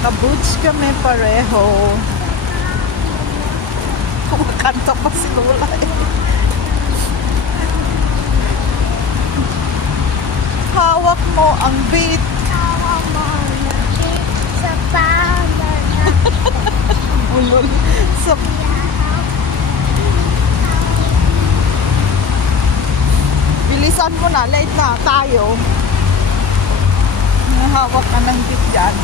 Naka-boots kami pareho. Kumakanta pa si Lola eh. Hawak mo ang beat. Hawak mo ang beat sa pamana. Ulol. Sa... Bilisan mo na, late na tayo. Hawak ka ng beat dyan.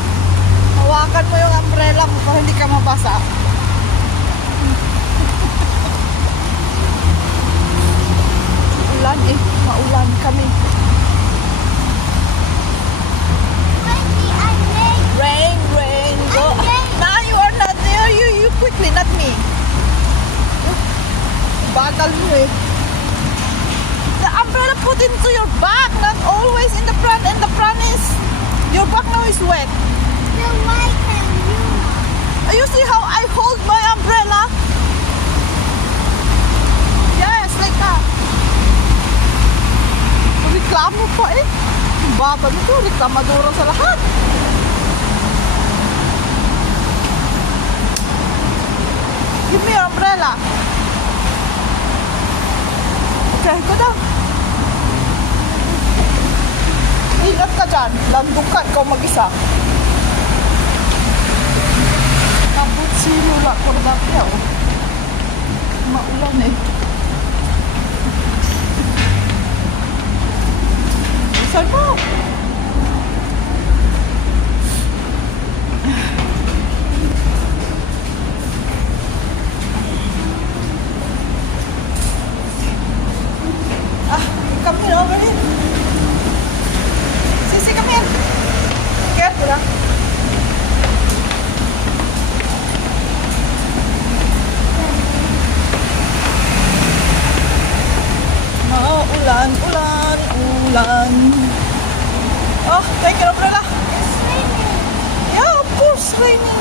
Hawakan mo yung umbrella mo para hindi ka mabasa. Ulan eh, maulan kami. Rain, rain, go. Now you are not there. You quickly, not me. Bagal mo eh. The umbrella put into your back, not always in the front. And the front is, your back now is wet. Then why can you? You see how I hold my umbrella? Yes, like that. Reklamo pa eh. Baba nito, reklamaduro sa lahat. Give me your umbrella. Okay, go down. Ingat ka dyan. Landong ka, ikaw mag-isa. Kabut si Lola Cordapia, oh. Maulan eh. Saan mo? Come here, over here. Sisi, come here. Careful, ah. Ulan, ulan, ulan. Oh, thank you, umbrella. It's raining. Yeah, of course, raining.